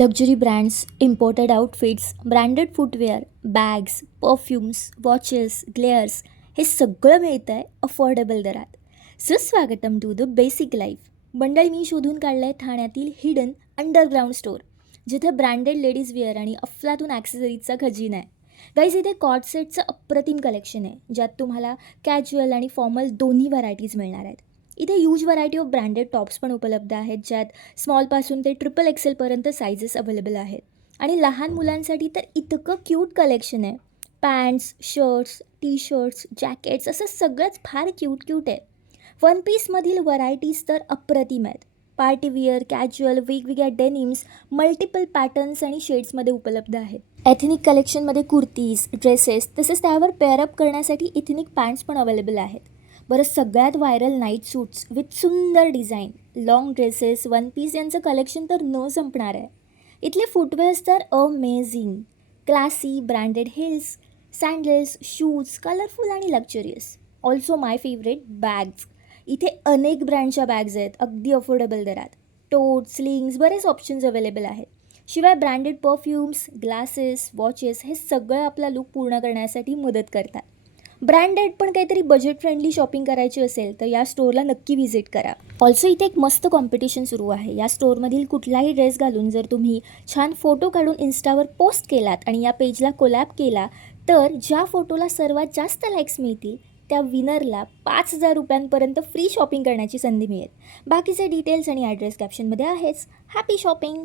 Luxury brands, imported outfits, branded footwear, bags, perfumes, watches, glares हे सगळं मिळतं आहे अफोर्डेबल दरात. सुस्वागतम टू द बेसिक लाईफ. मंडळी, मी शोधून काढलं आहे ठाण्यातील हिडन अंडरग्राऊंड स्टोअर, जिथे ब्रँडेड लेडीज वेअर आणि अफलातून ॲक्सेसरीजचा खजिना आहे. गाईज, इथे कॉट सेटचं अप्रतिम कलेक्शन आहे, ज्यात तुम्हाला कॅज्युअल आणि फॉर्मल दोन्ही व्हरायटीज मिळणार आहेत. इथे huge variety of branded tops पण उपलब्ध आहेत, ज्यात स्मॉलपासून ते ट्रिपल एक्सेलपर्यंत सायझेस अवेलेबल आहेत. आणि लहान मुलांसाठी तर इतकं क्यूट कलेक्शन आहे. Pants, shirts, T shirts, jackets असं सगळंच फार क्यूट क्यूट आहे. वन पीसमधील व्हरायटीज तर अप्रतिम आहेत. पार्टीविअर, कॅज्युअल, वेगवेगळ्या डेनिम्स, मल्टिपल पॅटर्न्स आणि शेड्समध्ये उपलब्ध आहेत. एथनिक कलेक्शनमध्ये कुर्तीज, ड्रेसेस तसेच त्यावर पेअरअप करण्यासाठी इथनिक पॅन्ट्स पण अवेलेबल आहेत. बरं, सगळ्यात व्हायरल नाईट सूट्स विथ सुंदर design, long dresses, one piece यांचं कलेक्शन तर न संपणार आहे. इथले फुटवेअर्स तर amazing, classy, branded heels, sandals, shoes, colourful आणि luxurious. Also my favourite bags. इथे अनेक ब्रँडच्या बॅग्स आहेत अगदी अफोर्डेबल दरात. टोट, स्लिंग्स, बरेच ऑप्शन्स अवेलेबल आहेत. शिवाय ब्रँडेड परफ्युम्स, ग्लासेस, वॉचेस हे सगळं आपला लुक पूर्ण करण्यासाठी मदत करतात. ब्रँडेड पण काहीतरी बजेट फ्रेंडली शॉपिंग करायची असेल तर या स्टोअरला नक्की व्हिजिट करा. ऑल्सो इथे एक मस्त कॉम्पिटिशन सुरू आहे. या स्टोअरमधील कुठलाही ड्रेस घालून जर तुम्ही छान फोटो काढून इन्स्टावर पोस्ट केलात आणि या पेजला कोलॅब केला, तर ज्या फोटोला सर्वात जास्त लाईक्स मिळतील त्या विनरला 5,000 रुपयांपर्यंत फ्री शॉपिंग करण्याची संधी मिळेल. बाकीचे डिटेल्स आणि ॲड्रेस कॅप्शनमध्ये आहेच. Happy shopping.